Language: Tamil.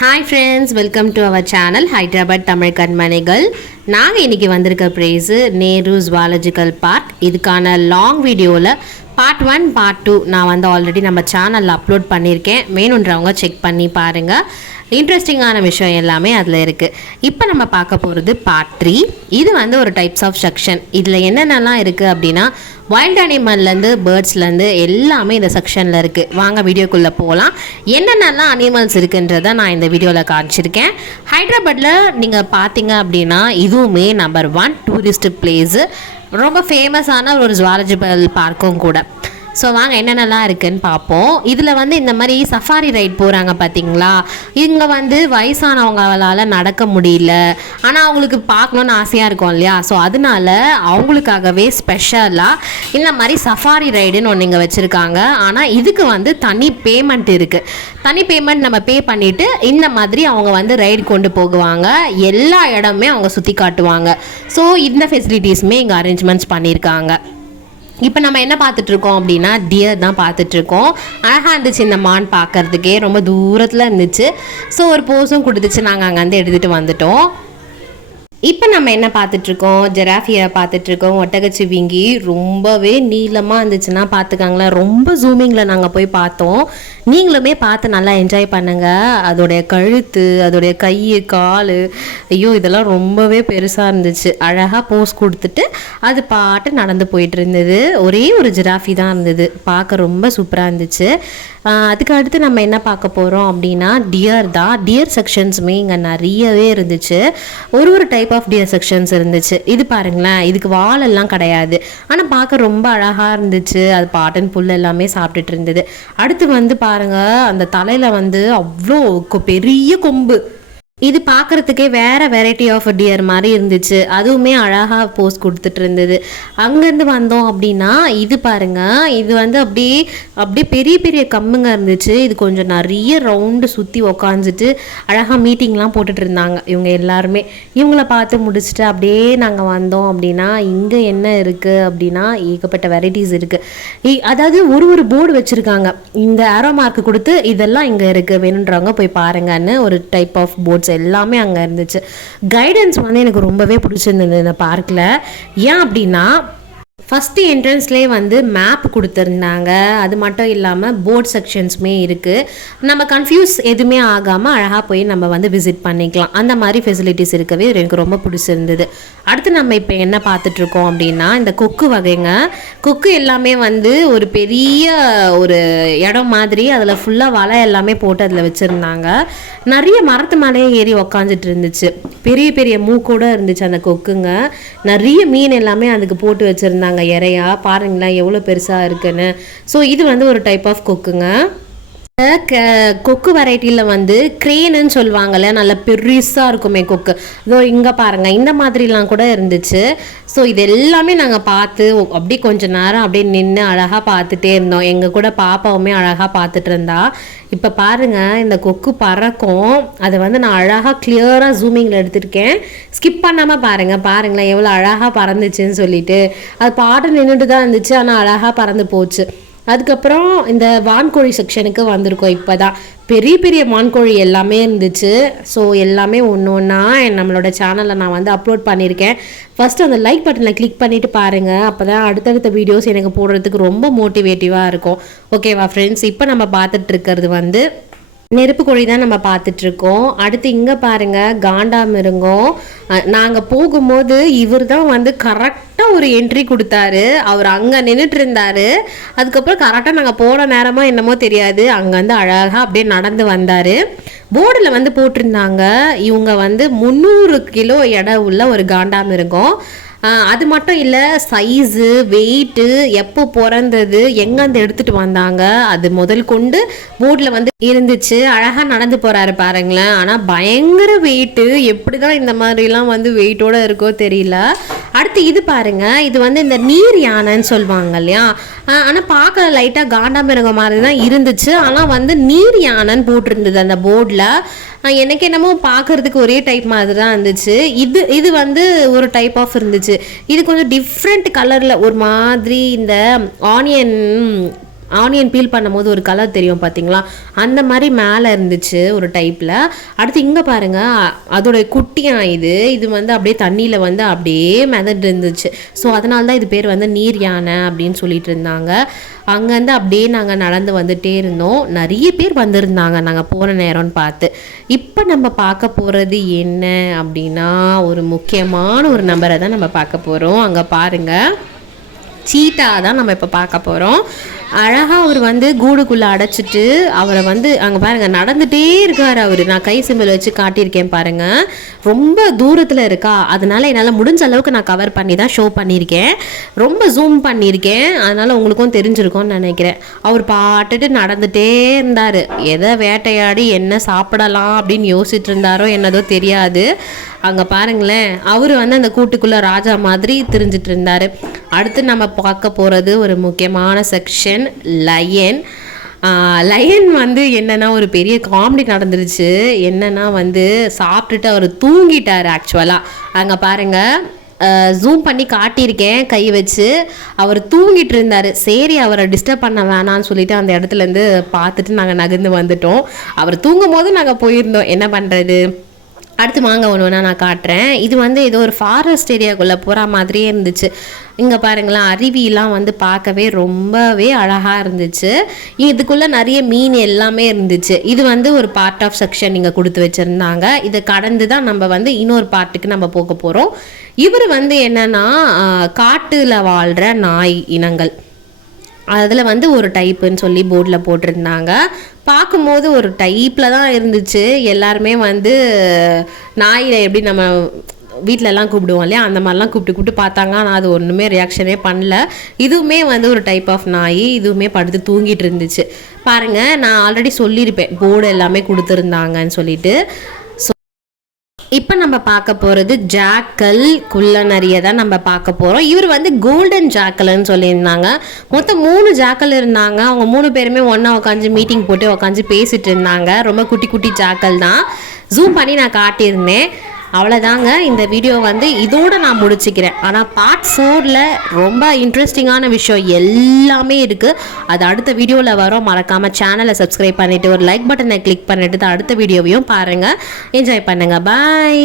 Hi friends, welcome to our channel Hyderabad Tamil கண்மணிகள். நாங்கள் இன்றைக்கி வந்திருக்க ப்ரைஸு நேரு ஜுவாலஜிக்கல் பார்க். இதுக்கான லாங் வீடியோவில் பார்ட் 1 பார்ட் 2 நான் வந்து ஆல்ரெடி நம்ம சேனலில் அப்லோட் பண்ணியிருக்கேன். வேணுன்றவங்க செக் பண்ணி பாருங்கள். இன்ட்ரெஸ்டிங்கான விஷயம் எல்லாமே அதில் இருக்குது. இப்போ நம்ம பார்க்க போகிறது பார்ட் 3. இது வந்து ஒரு டைப்ஸ் ஆஃப் செக்ஷன். இதில் என்னென்னலாம் இருக்குது அப்படின்னா வைல்ட் அனிமல்லேருந்து பேர்ட்ஸ்லேருந்து எல்லாமே இந்த செக்ஷனில் இருக்குது. வாங்க வீடியோக்குள்ளே போகலாம். என்னென்னலாம் அனிமல்ஸ் இருக்குன்றதை நான் இந்த வீடியோவில் காமிச்சிருக்கேன். ஹைதராபாத்தில் நீங்கள் பார்த்தீங்க அப்படின்னா இதுவுமே நம்பர் 1 டூரிஸ்ட் பிளேஸு, ரொம்ப ஃபேமஸான ஒரு ஜுவாலஜிக்கல் பார்க்கும் கூட. ஸோ வாங்க என்னென்னலாம் இருக்குதுன்னு பார்ப்போம். இதில் வந்து இந்த மாதிரி சஃபாரி ரைட் போகிறாங்க பார்த்தீங்களா, இங்கே வந்து வயசானவங்களால் நடக்க முடியல, ஆனால் அவங்களுக்கு பார்க்கணுன்னு ஆசையாக இருக்கும் இல்லையா. ஸோ அதனால அவங்களுக்காகவே ஸ்பெஷலாக இந்த மாதிரி சஃபாரி ரைடுன்னு ஒன்று இங்கே வச்சுருக்காங்க. ஆனால் இதுக்கு வந்து தனி பேமெண்ட் இருக்குது. தனி பேமெண்ட் நம்ம பே பண்ணிவிட்டு இந்த மாதிரி அவங்க வந்து ரைடு கொண்டு போகுவாங்க. எல்லா இடமே அவங்க சுற்றி காட்டுவாங்க. ஸோ இந்த ஃபெசிலிட்டிஸுமே இங்கே அரேஞ்ச்மெண்ட்ஸ் பண்ணியிருக்காங்க. இப்போ நம்ம என்ன பார்த்துட்ருக்கோம் அப்படின்னா டியர் தான் பார்த்துட்ருக்கோம். அழகாக இருந்துச்சு இந்த மான், பார்க்குறதுக்கே ரொம்ப தூரத்தில் இருந்துச்சு. ஸோ ஒரு போஸும் கொடுத்துச்சு, நாங்கள் அங்கேருந்து எடுத்துகிட்டு வந்துட்டோம். இப்போ நம்ம என்ன பார்த்துட்ருக்கோம், ஜெராஃபியை பார்த்துட்ருக்கோம். ஒட்டகச்சிவிங்கி ரொம்பவே நீளமாக இருந்துச்சுன்னா பார்த்துக்காங்களேன். ரொம்ப ஜூமிங்கில் நாங்கள் போய் பார்த்தோம். நீங்களுமே பார்த்து நல்லா என்ஜாய் பண்ணுங்கள். அதோடைய கழுத்து, அதோடைய கை, கால், ஐயோ இதெல்லாம் ரொம்பவே பெருசாக இருந்துச்சு. அழகாக போஸ் கொடுத்துட்டு அது பாட்டு நடந்து போயிட்டு இருந்தது. ஒரே ஒரு ஜிராஃபி தான் இருந்தது, பார்க்க ரொம்ப சூப்பராக இருந்துச்சு. அதுக்கு அடுத்து நம்ம என்ன பார்க்க போகிறோம் அப்படின்னா டியர் தான். டியர் செக்ஷன்ஸுமே இங்கே நிறையவே இருந்துச்சு. ஒரு டைப் ஆஃப் டியர் செக்ஷன்ஸ் இருந்துச்சு. இது பாருங்களேன், இதுக்கு வாலெல்லாம் கிடையாது, ஆனால் பார்க்க ரொம்ப அழகாக இருந்துச்சு. அது பாட்டன் புல் எல்லாமே சாப்பிட்டுட்டு இருந்தது. அடுத்து வந்து பாருங்க, அந்த தலையில் வந்து அவ்வளோ பெரிய கொம்பு. இது பார்க்குறதுக்கே வேறு வெரைட்டி ஆஃப் டியர் மாதிரி இருந்துச்சு. அதுவுமே அழகாக போஸ் கொடுத்துட்டு இருந்தது. அங்கேருந்து வந்தோம் அப்படின்னா இது பாருங்கள், இது வந்து அப்படியே பெரிய பெரிய கம்புங்க இருந்துச்சு. இது கொஞ்சம் நிறைய ரவுண்டு சுற்றி உக்காந்துட்டு அழகாக மீட்டிங்லாம் போட்டுட்டு இருந்தாங்க இவங்க எல்லாருமே. இவங்கள பார்த்து முடிச்சுட்டு அப்படியே நாங்கள் வந்தோம் அப்படின்னா இங்கே என்ன இருக்குது அப்படின்னா ஏகப்பட்ட வெரைட்டிஸ் இருக்குது. அதாவது ஒரு போர்டு வச்சுருக்காங்க, இந்த ஆரோ மார்க் கொடுத்து இதெல்லாம் இங்கே இருக்குது, வேணுன்றவங்க போய் பாருங்கன்னு ஒரு டைப் ஆஃப் போர்ட்ஸ் எல்லாமே அங்கே இருந்துச்சு. கைடன்ஸ் வந்து எனக்கு ரொம்பவே பிடிச்சிருந்தது இந்த பார்க்கில். ஏன் அப்படின்னா ஃபஸ்ட்டு என்ட்ரன்ஸ்லேயே வந்து மேப் கொடுத்துருந்தாங்க. அது மட்டும் இல்லாமல் போர்ட் செக்ஷன்ஸுமே இருக்குது. நம்ம கன்ஃபியூஸ் எதுவுமே ஆகாமல் அழகாக போய் நம்ம வந்து விசிட் பண்ணிக்கலாம். அந்த மாதிரி ஃபெசிலிட்டிஸ் இருக்கவே எனக்கு ரொம்ப பிடிச்சிருந்தது. அடுத்து நம்ம இப்போ என்ன பார்த்துட்ருக்கோம் அப்படின்னா இந்த கொக்கு வகைங்க. கொக்கு எல்லாமே வந்து ஒரு பெரிய ஒரு இடம் மாதிரி அதில் ஃபுல்லாக வலை எல்லாமே போட்டு அதில் வச்சுருந்தாங்க. நிறைய மரத்து மேலேயே ஏறி உக்காந்துட்டு இருந்துச்சு. பெரிய பெரிய மூக்கோடு இருந்துச்சு அந்த கொக்குங்க. நிறைய மீன் எல்லாமே அதுக்கு போட்டு வச்சுருந்தாங்க இறையா. பாருங்களேன் எவ்வளோ பெருசாக இருக்குன்னு. ஸோ இது வந்து ஒரு டைப் ஆஃப் கொக்குங்க. கொக்கு வெரைட்டியில் வந்து கிரேனுன்னு சொல்லுவாங்கல்ல, நல்ல பெருசாக இருக்குமே கொக்கு. இதோ இங்கே பாருங்கள், இந்த மாதிரிலாம் கூட இருந்துச்சு. ஸோ இது எல்லாமே நாங்கள் பார்த்து அப்படியே கொஞ்சம் நேரம் அப்படியே நின்று அழகாக பார்த்துட்டே இருந்தோம். எங்கள் கூட பாப்பாவுமே அழகாக பார்த்துட்டு இருந்தா. இப்போ பாருங்கள், இந்த கொக்கு பறக்கும். அதை வந்து நான் அழகாக கிளியராக ஜூமிங்கில் எடுத்திருக்கேன். ஸ்கிப் பண்ணாமல் பாருங்களேன் எவ்வளோ அழகாக பறந்துச்சுன்னு சொல்லிட்டு. அது பாட்டு நின்றுட்டு தான் இருந்துச்சு, ஆனால் அழகாக பறந்து போச்சு. அதுக்கப்புறம் இந்த வான்கோழி செக்ஷனுக்கு வந்திருக்கோம். இப்போ தான் பெரிய பெரிய வான்கோழி எல்லாமே இருந்துச்சு. ஸோ எல்லாமே ஒன்று ஒன்றா நம்மளோட சேனலில் நான் வந்து அப்லோட் பண்ணியிருக்கேன். ஃபஸ்ட்டு அந்த லைக் பட்டனை கிளிக் பண்ணிவிட்டு பாருங்கள். அப்போ தான் அடுத்தடுத்த வீடியோஸ் எனக்கு போடுறதுக்கு ரொம்ப மோட்டிவேட்டிவாக இருக்கும். ஓகேவா ஃப்ரெண்ட்ஸ், இப்போ நம்ம பார்த்துட்ருக்கிறது வந்து நெருப்பு கோழி தான் நம்ம பார்த்துட்ருக்கோம். அடுத்து இங்கே பாருங்கள், காண்டாமிருகம். நாங்கள் போகும்போது இவர் தான் வந்து கரெக்டாக ஒரு என்ட்ரி கொடுத்தாரு. அவர் அங்கே நின்றுட்டு இருந்தார். அதுக்கப்புறம் கரெக்டாக நாங்கள் போன நேரமாக என்னமோ தெரியாது, அங்கே வந்து அழகாக அப்படியே நடந்து வந்தார். போர்டில் வந்து போட்டிருந்தாங்க இவங்க வந்து 300 கிலோ எடை உள்ள ஒரு காண்டாமிருகம். அது மட்டும் இல்லை, சைஸு, வெயிட்டு, எப்போ பிறந்தது, எங்கேருந்து எடுத்துகிட்டு வந்தாங்க, அது முதல் கொண்டு போர்டில் வந்து இருந்துச்சு. அழகாக நடந்து போகிறாரு பாருங்களேன். ஆனால் பயங்கர வெயிட்டு. எப்படி தான் இந்த மாதிரிலாம் வந்து வெயிட்டோடு இருக்கோ தெரியல. அடுத்து இது பாருங்கள், இது வந்து இந்த நீர் யானைன்னு சொல்லுவாங்க இல்லையா. ஆனால் பார்க்க லைட்டாக காண்டாமிருகம் மாதிரி தான் இருந்துச்சு. ஆனால் வந்து நீர் யானைன்னு போட்டிருந்தது அந்த போர்டில். எனக்கு என்னமோ பார்க்குறதுக்கு ஒரே டைப் மாதிரி தான் இருந்துச்சு. இது வந்து ஒரு டைப் ஆஃப் இருந்துச்சு. இது கொஞ்சம் டிஃப்ரெண்ட் கலரில் ஒரு மாதிரி இந்த ஆனியன் ஆனியன் பீல் பண்ணும்போது ஒரு கலர் தெரியும் பார்த்தீங்களா, அந்த மாதிரி மேலே இருந்துச்சு ஒரு டைப்பில். அடுத்து இங்கே பாருங்கள், அதோடைய குட்டியாக இது வந்து அப்படியே தண்ணியில் வந்து அப்படியே மிதந்து இருந்துச்சு. ஸோ அதனால தான் இது பேர் வந்து நீர் யானை அப்படின்னு சொல்லிட்டு இருந்தாங்க. அங்கேருந்து அப்படியே நாங்கள் நடந்து வந்துகிட்டே இருந்தோம். நிறைய பேர் வந்திருந்தாங்க நாங்கள் போகிற நேரம்னு பார்த்து. இப்போ நம்ம பார்க்க போகிறது என்ன அப்படின்னா, ஒரு முக்கியமான ஒரு நம்பரை தான் நம்ம பார்க்க போகிறோம். அங்கே பாருங்கள், சீட்டா தான் நம்ம இப்போ பார்க்க போகிறோம். அழகாக அவர் வந்து கூடுக்குள்ளே அடைச்சிட்டு அவரை வந்து அங்கே பாருங்கள் நடந்துகிட்டே இருக்கார் அவர். நான் கை சிம்பிள் வச்சு காட்டியிருக்கேன் பாருங்கள், ரொம்ப தூரத்தில் இருக்கா, அதனால் என்னால் முடிஞ்ச அளவுக்கு நான் கவர் பண்ணி தான் ஷோ பண்ணியிருக்கேன். ரொம்ப ஜூம் பண்ணியிருக்கேன், அதனால் உங்களுக்கும் தெரிஞ்சிருக்கும்னு நினைக்கிறேன். அவர் பாட்டுட்டு நடந்துகிட்டே இருந்தார். எதை வேட்டையாடி என்ன சாப்பிடலாம் அப்படின்னு யோசிச்சுட்டு இருந்தாரோ என்னதோ தெரியாது. அங்கே பாருங்களேன், அவர் வந்து அந்த கூட்டுக்குள்ளே ராஜா மாதிரி திரிஞ்சிட்டு இருந்தார். அடுத்து நம்ம பார்க்க போகிறது ஒரு முக்கியமான செக்ஷன், லயன். லயன் வந்து என்னென்னா ஒரு பெரிய காமெடி நடந்துருச்சு. என்னென்னா வந்து சாப்பிட்டுட்டு அவர் தூங்கிட்டார் ஆக்சுவலாக. அங்கே பாருங்கள், ஜூம் பண்ணி காட்டியிருக்கேன் கை வச்சு. அவர் தூங்கிட்டு இருந்தார். சரி, அவரை டிஸ்டர்ப் பண்ண வேணான்னு சொல்லிட்டு அந்த இடத்துலேருந்து பார்த்துட்டு நாங்கள் நகர்ந்து வந்துட்டோம். அவர் தூங்கும் போது நாங்கள் போயிருந்தோம், என்ன பண்ணுறது. அடுத்து வாங்க ஒன்று ஒன்றா நான் காட்டுறேன். இது வந்து ஏதோ ஒரு ஃபாரஸ்ட் ஏரியாக்குள்ளே போகிற மாதிரியே இருந்துச்சு. இங்கே பாருங்களேன், அருவியெலாம் வந்து பார்க்கவே ரொம்பவே அழகாக இருந்துச்சு. இதுக்குள்ளே நிறைய மீன் எல்லாமே இருந்துச்சு. இது வந்து ஒரு பார்ட் ஆஃப் செக்ஷன் இங்கே கொடுத்து வச்சுருந்தாங்க. இதை கடந்து தான் நம்ம வந்து இன்னொரு பார்ட்டுக்கு நம்ம போக போகிறோம். இவர் வந்து என்னென்னா காட்டில் வாழ்கிற நாய் இனங்கள், அதில் வந்து ஒரு டைப்புன்னு சொல்லி போர்டில் போட்டிருந்தாங்க. பார்க்கும்போது ஒரு டைப்பில் தான் இருந்துச்சு. எல்லாருமே வந்து நாயில் எப்படி நம்ம வீட்டிலலாம் கூப்பிடுவோம் இல்லையா, அந்த மாதிரிலாம் கூப்பிட்டு பார்த்தாங்க. ஆனால் அது ஒன்றுமே ரியாக்ஷனே பண்ணல. இதுவுமே வந்து ஒரு டைப் ஆஃப் நாய், இதுவுமே படுத்து தூங்கிட்டு இருந்துச்சு. பாருங்கள், நான் ஆல்ரெடி சொல்லியிருப்பேன் போர்டு எல்லாமே கொடுத்துருந்தாங்கன்னு சொல்லிட்டு. இப்போ நம்ம பார்க்க போகிறது ஜாக்கல் குள்ளநரியை தான் நம்ம பார்க்க போகிறோம். இவர் வந்து கோல்டன் ஜாக்கல்னு சொல்லியிருந்தாங்க. மொத்தம் 3 ஜாக்கல் இருந்தாங்க. அவங்க 3 பேருமே ஒன்றா உட்காந்து மீட்டிங் போட்டு உட்காந்து பேசிகிட்டு இருந்தாங்க. ரொம்ப குட்டி குட்டி ஜாக்கல் தான். ஜூம் பண்ணி நான் காட்டியிருந்தேன். அவ்வளோதாங்க, இந்த வீடியோ வந்து இதோடு நான் முடிச்சுக்கிறேன். ஆனால் பார்ட் 4ல் ரொம்ப இன்ட்ரெஸ்டிங்கான விஷயம் எல்லாமே இருக்குது. அது அடுத்த வீடியோவில் வரும். மறக்காமல் சேனலை சப்ஸ்கிரைப் பண்ணிவிட்டு ஒரு லைக் பட்டனை கிளிக் பண்ணிவிட்டு அடுத்த வீடியோவையும் பாருங்கள். என்ஜாய் பண்ணுங்கள். பாய்.